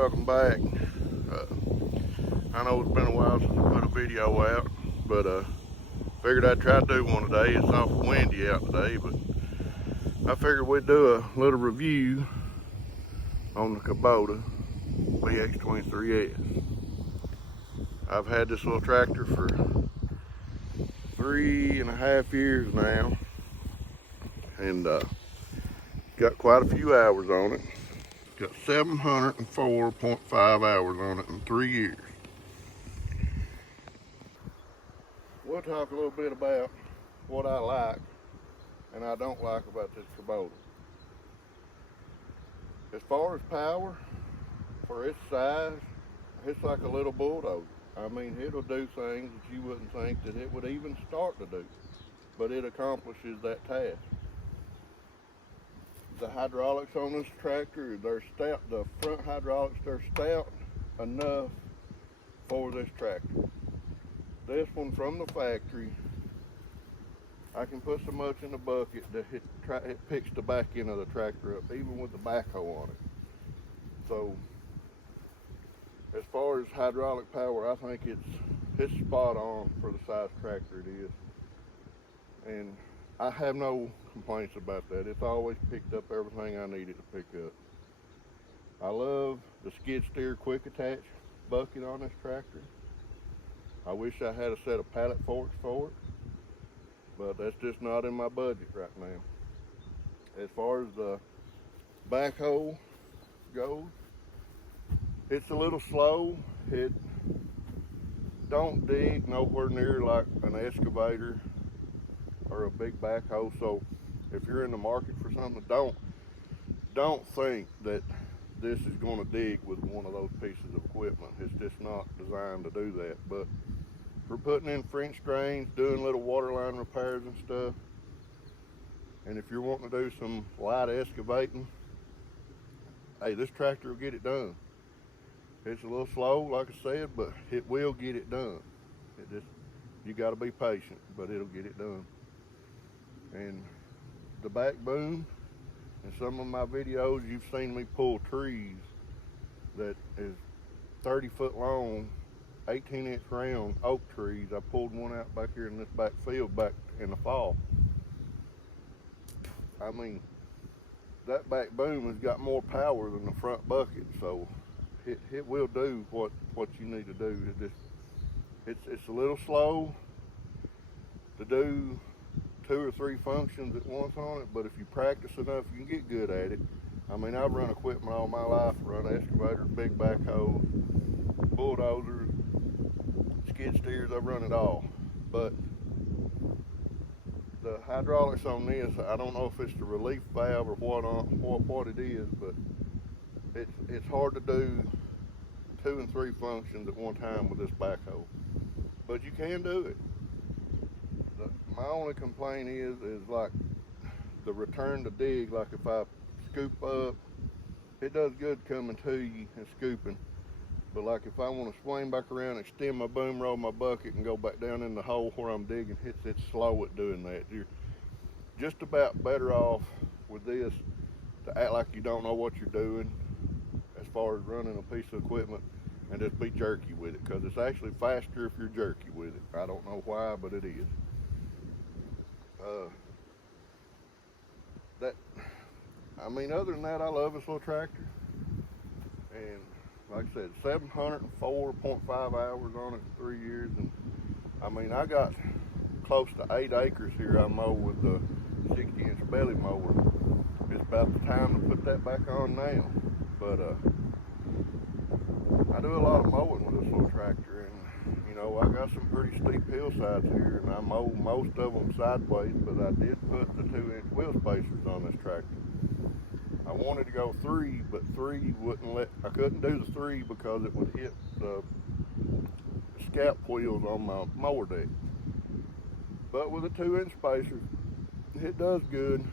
welcome back. I know it's been a while since I put a video out, but figured I'd try to do one today. It's awful windy out today, but I figured we'd do a little review on the Kubota bx23s. I've had this little tractor for 3.5 years now, and got quite a few hours on it. Got 704.5 hours on it in 3 years. We'll talk a little bit about what I like and I don't like about this Kubota. As far as power, for its size, it's like a little bulldozer. I mean, it'll do things that you wouldn't think that it would even start to do, but it accomplishes that task. The hydraulics on this tractor, they're stout. The front hydraulics, they're stout enough for this tractor. This one from the factory, I can put so much in the bucket that it picks the back end of the tractor up, even with the backhoe on it. So, as far as hydraulic power, I think it's spot on for the size tractor it is. And I have no complaints about that. It's always picked up everything I needed to pick up. I love the skid steer quick attach bucket on this tractor. I wish I had a set of pallet forks for it, but that's just not in my budget right now. As far as the backhoe goes, it's a little slow. It don't dig nowhere near like an excavator or a big backhoe. So if you're in the market for something, don't think that this is going to dig with one of those pieces of equipment. It's just not designed to do that. But for putting in French drains, doing little water line repairs and stuff, and if you're wanting to do some light excavating, hey, this tractor will get it done. It's a little slow, like I said, but it will get it done. You got to be patient, but it'll get it done. And the back boom, in some of my videos, you've seen me pull trees that is 30 foot long, 18-inch round oak trees. I pulled one out back here in this back field back in the fall. I mean, that back boom has got more power than the front bucket, so it will do what you need to do. It's a little slow to do 2 or 3 functions at once on it, but if you practice enough, you can get good at it. I mean, I've run equipment all my life. I run excavators, big backhoes, bulldozers, skid steers. I've run it all. But the hydraulics on this, I don't know if it's the relief valve or what it is, but it's hard to do 2 and 3 functions at one time with this backhoe. But you can do it. My only complaint is like the return to dig. Like if I scoop up, it does good coming to you and scooping. But like if I want to swing back around, extend my boom, roll my bucket, and go back down in the hole where I'm digging, it's slow at doing that. You're just about better off with this to act like you don't know what you're doing as far as running a piece of equipment and just be jerky with it, because it's actually faster if you're jerky with it. I don't know why, but it is. Other than that, I love this little tractor. And like I said, 704.5 hours on it in 3 years. And I mean, I got close to 8 acres here I mow with the 60-inch belly mower. It's about the time to put that back on now. But I do a lot of mowing with this little tractor, and you know, I got some pretty steep hillsides here, and I mow most of them sideways, but I did put the 2-inch wheel spacers on this tractor. I wanted to go 3, but 3 wouldn't I couldn't do the 3 because it would hit the scalp wheels on my mower deck. But with a 2-inch spacer, it does good,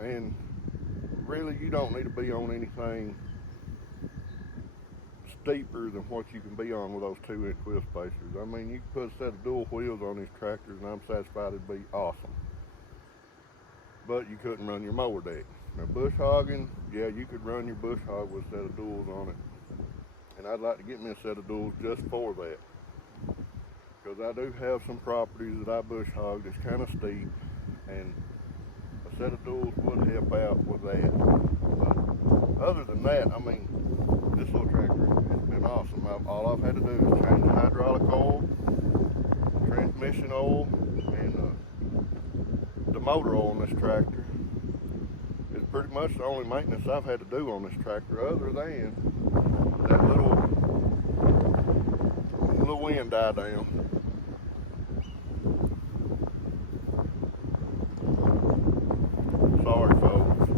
and really you don't need to be on anything steeper than what you can be on with those 2-inch wheel spacers. I mean, you can put a set of dual wheels on these tractors and I'm satisfied it'd be awesome. But you couldn't run your mower deck. Now bush hogging, yeah, you could run your bush hog with a set of duals on it. and I'd like to get me a set of duals just for that, because I do have some properties that I bush hog that's kind of steep, and a set of duals would help out with that. But other than that, I mean, this little tractor has been awesome. All I've had to do is change the hydraulic oil, transmission oil, and the motor oil on this tractor. It's pretty much the only maintenance I've had to do on this tractor, other than that little wind die down. Sorry, folks.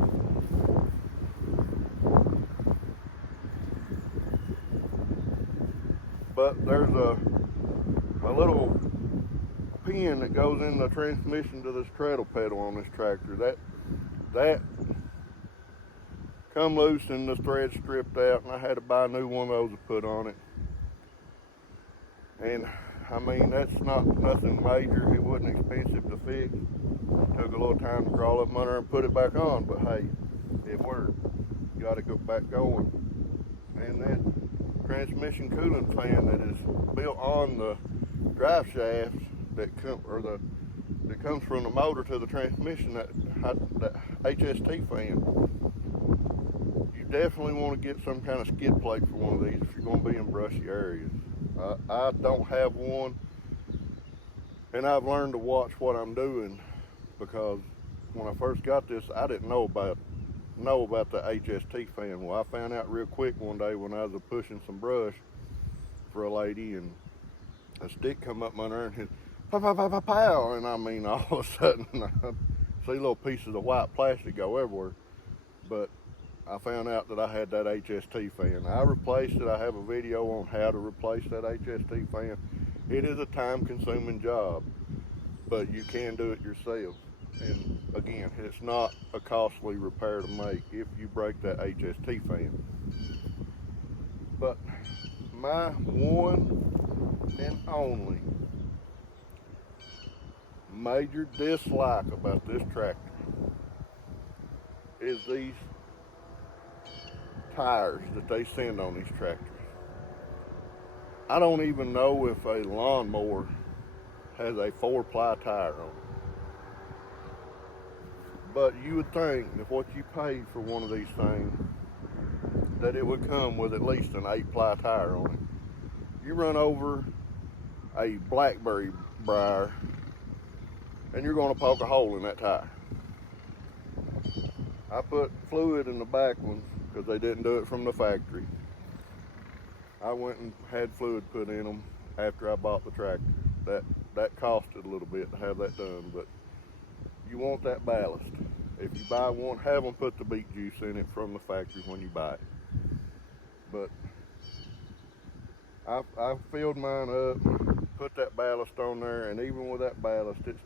But there's a little pin that goes in the transmission to this treadle pedal on this tractor. That come loose and the thread stripped out, and I had to buy a new one of those to put on it. And I mean, that's not nothing major. It wasn't expensive to fix. Took a little time to crawl up under and put it back on, but hey, it worked. Got to go back going. And that transmission coolant fan that is built on the drive shafts that comes from the motor to the transmission, that HST fan. You definitely want to get some kind of skid plate for one of these if you're going to be in brushy areas. I don't have one, and I've learned to watch what I'm doing, because when I first got this, I didn't know about the HST fan. Well, I found out real quick one day when I was pushing some brush for a lady, and a stick come up under her and hit pow, pow, pow, pow, pow, and I mean, all of a sudden I see little pieces of white plastic go everywhere. But I found out that I had that HST fan. I replaced it. I have a video on how to replace that HST fan. It is a time-consuming job, but you can do it yourself. And again, it's not a costly repair to make if you break that HST fan. But my one and only major dislike about this tractor is these tires that they send on these tractors. I don't even know if a lawnmower has a 4-ply tire on it. But you would think that what you paid for one of these things, that it would come with at least an 8-ply tire on it. You run over a blackberry briar, and you're going to poke a hole in that tire. I put fluid in the back ones because they didn't do it from the factory. I went and had fluid put in them after I bought the tractor. That costed a little bit to have that done, but you want that ballast. If you buy one, have them put the beet juice in it from the factory when you buy it. But I filled mine up, put that ballast on there, and even with that ballast, this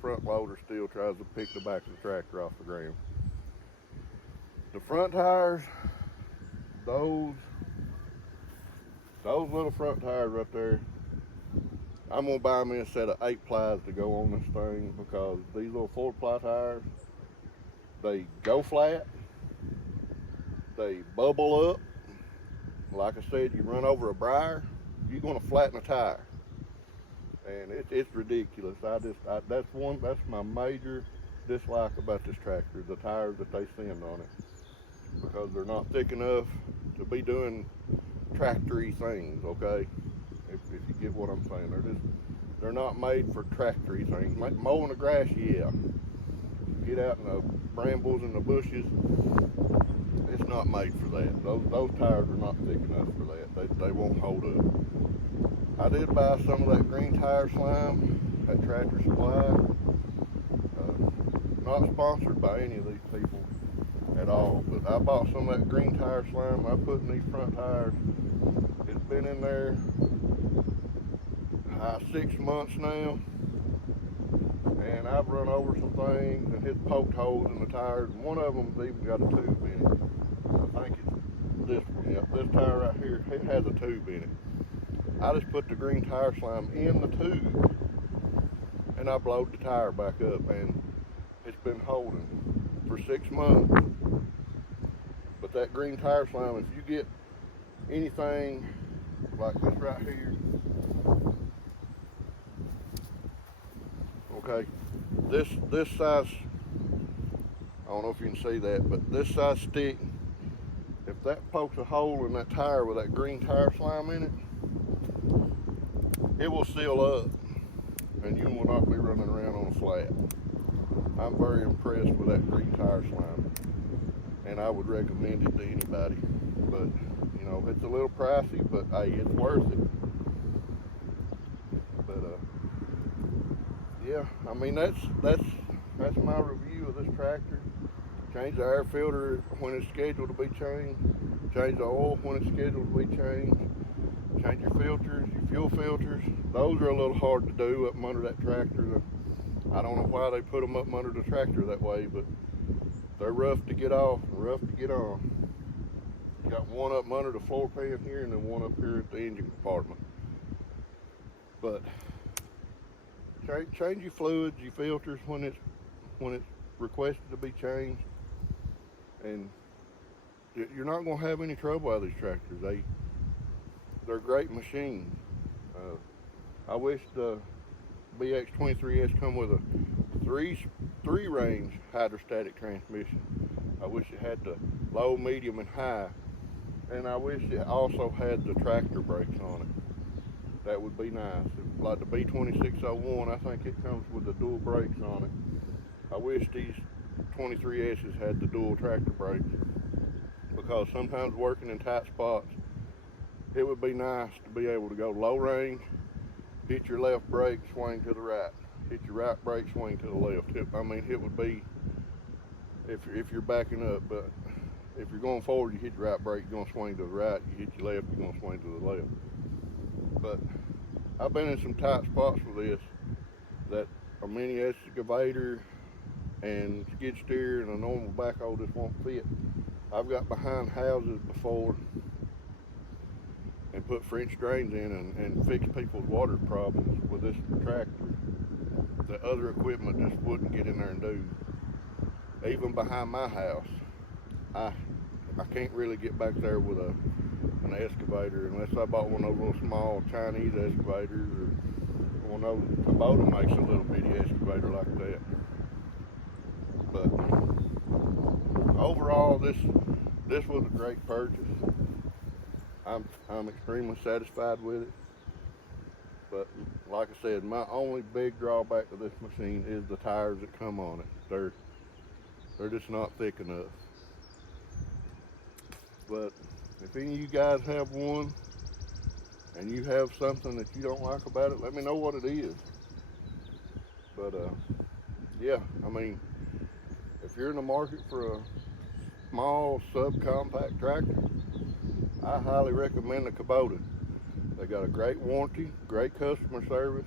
front loader still tries to pick the back of the tractor off the ground. The front tires, those little front tires right there, I'm gonna buy me a set of 8 plies to go on this thing, because these little 4-ply tires, they go flat, they bubble up. Like I said, you run over a briar, you're gonna flatten a tire, and it's ridiculous. That's my major dislike about this tractor, the tires that they send on it, because they're not thick enough to be doing tractory things. Okay, if you get what I'm saying, they're not made for tractory things. Mowing the grass, yeah. Get out in the brambles and the bushes, it's not made for that. Those tires are not thick enough for that. They won't hold up. I did buy some of that green tire slime at Tractor Supply. Not sponsored by any of these people at all, but I bought some of that green tire slime I put in these front tires. It's been in there 6 months now, and I've run over some things and hit poked holes in the tires, and one of them's even got a tube in it. I think it's this one. Yep, this tire right here, it has a tube in it. I just put the green tire slime in the tube, and I blowed the tire back up, and it's been holding for 6 months. But that green tire slime, if you get anything like this right here. Okay, this size, I don't know if you can see that, but this size stick, if that pokes a hole in that tire with that green tire slime in it, it will seal up and you will not be running around on a flat. I'm very impressed with that green tire slime, and I would recommend it to anybody. But you know, it's a little pricey, but hey, it's worth it. But yeah, I mean that's my review of this tractor. Change the air filter when it's scheduled to be changed. Change the oil when it's scheduled to be changed. Change your filters, your fuel filters. Those are a little hard to do up under that tractor. I don't know why they put them up under the tractor that way, but they're rough to get off and rough to get on. Got one up under the floor pan here and then one up here at the engine compartment. But change your fluids, your filters when it's requested to be changed, and you're not going to have any trouble out of these tractors. They're great machines. I wish the bx23s come with a three range hydrostatic transmission. I wish it had the low, medium, and high, and I wish it also had the tractor brakes on it. That would be nice. Like the B2601, I think it comes with the dual brakes on it. I wish these 23S's had the dual tractor brakes, because sometimes working in tight spots, it would be nice to be able to go low range, hit your left brake, swing to the right. Hit your right brake, swing to the left. I mean, it would be, if you're backing up, but if you're going forward, you hit your right brake, you're going to swing to the right. You hit your left, you're going to swing to the left. But I've been in some tight spots with this that a mini excavator and skid steer and a normal backhoe just won't fit. I've got behind houses before and put French drains in and fixed people's water problems with this tractor that other equipment just wouldn't get in there and do. Even behind my house, I can't really get back there with an excavator unless I bought one of those little small Chinese excavators, or one of those. Kubota makes a little bitty excavator like that. But overall, this was a great purchase. I'm extremely satisfied with it. But like I said, my only big drawback to this machine is the tires that come on it. They're just not thick enough. But if any of you guys have one and you have something that you don't like about it, let me know what it is. But yeah, I mean, if you're in the market for a small subcompact tractor, I highly recommend the Kubota. They got a great warranty, great customer service.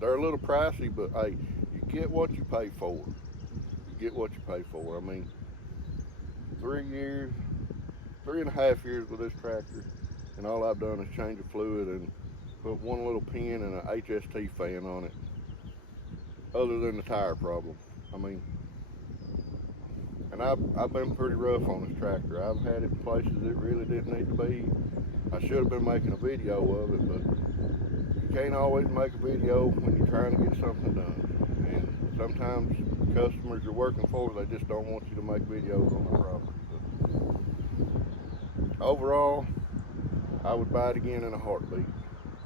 They're a little pricey, but hey, you get what you pay for. You get what you pay for. I mean, 3 years, 3.5 years with this tractor, and all I've done is change the fluid and put one little pin and an HST fan on it, other than the tire problem. I mean, and I've been pretty rough on this tractor. I've had it in places it really didn't need to be. I should have been making a video of it, but you can't always make a video when you're trying to get something done. And sometimes customers you're working for, they just don't want you to make videos on their property. But overall, I would buy it again in a heartbeat.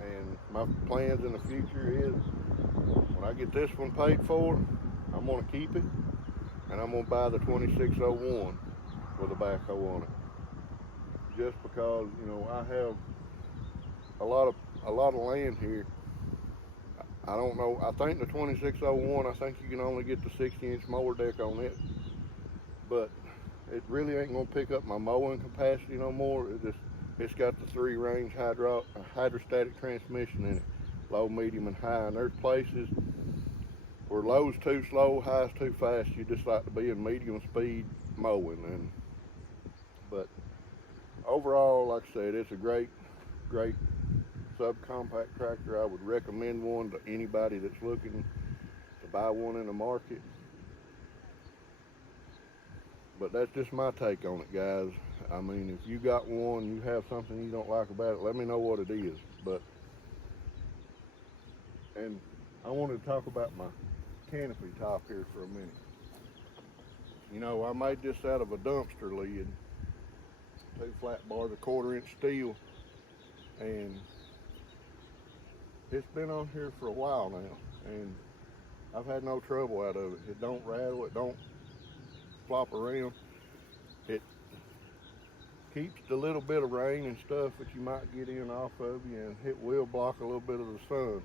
And my plans in the future is, when I get this one paid for, I'm going to keep it. And I'm going to buy the 2601 with a backhoe on it. Just because, you know, I have a lot of land here. I don't know, I think the 2601, I think you can only get the 60-inch mower deck on it. But it really ain't going to pick up my mowing capacity no more. It's got the 3-range hydrostatic transmission in it. Low, medium, and high. And there's places where low's too slow, high's too fast. You just like to be in medium speed mowing. But overall, like I said, it's a great subcompact tractor. I would recommend one to anybody that's looking to buy one in the market. But that's just my take on it, guys. I mean, if you got one, you have something you don't like about it, let me know what it is. And I wanted to talk about my canopy top here for a minute. You know, I made this out of a dumpster lid, 2 flat bars of 1/4 inch steel, and it's been on here for a while now, and I've had no trouble out of it. It don't rattle, it don't flop around. It keeps the little bit of rain and stuff that you might get in off of you, and it will block a little bit of the sun.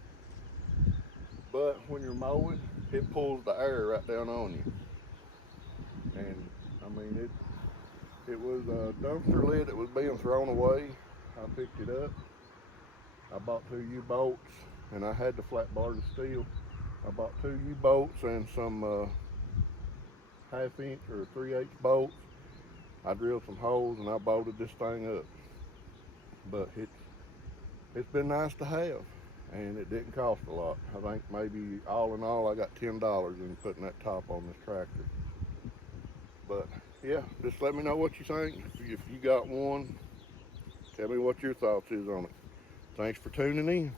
But when you're mowing, it pulls the air right down on you. And I mean, it was a dumpster lid that was being thrown away. I picked it up. I bought 2 U-bolts, and I had the flat bars of steel. I bought 2 U-bolts and some 1/2 inch or 3/8 bolts. I drilled some holes and I bolted this thing up. But it's been nice to have, and it didn't cost a lot. I think maybe all in all I got $10 in putting that top on this tractor. But yeah, just let me know what you think. If you got one, tell me what your thoughts is on it. Thanks for tuning in.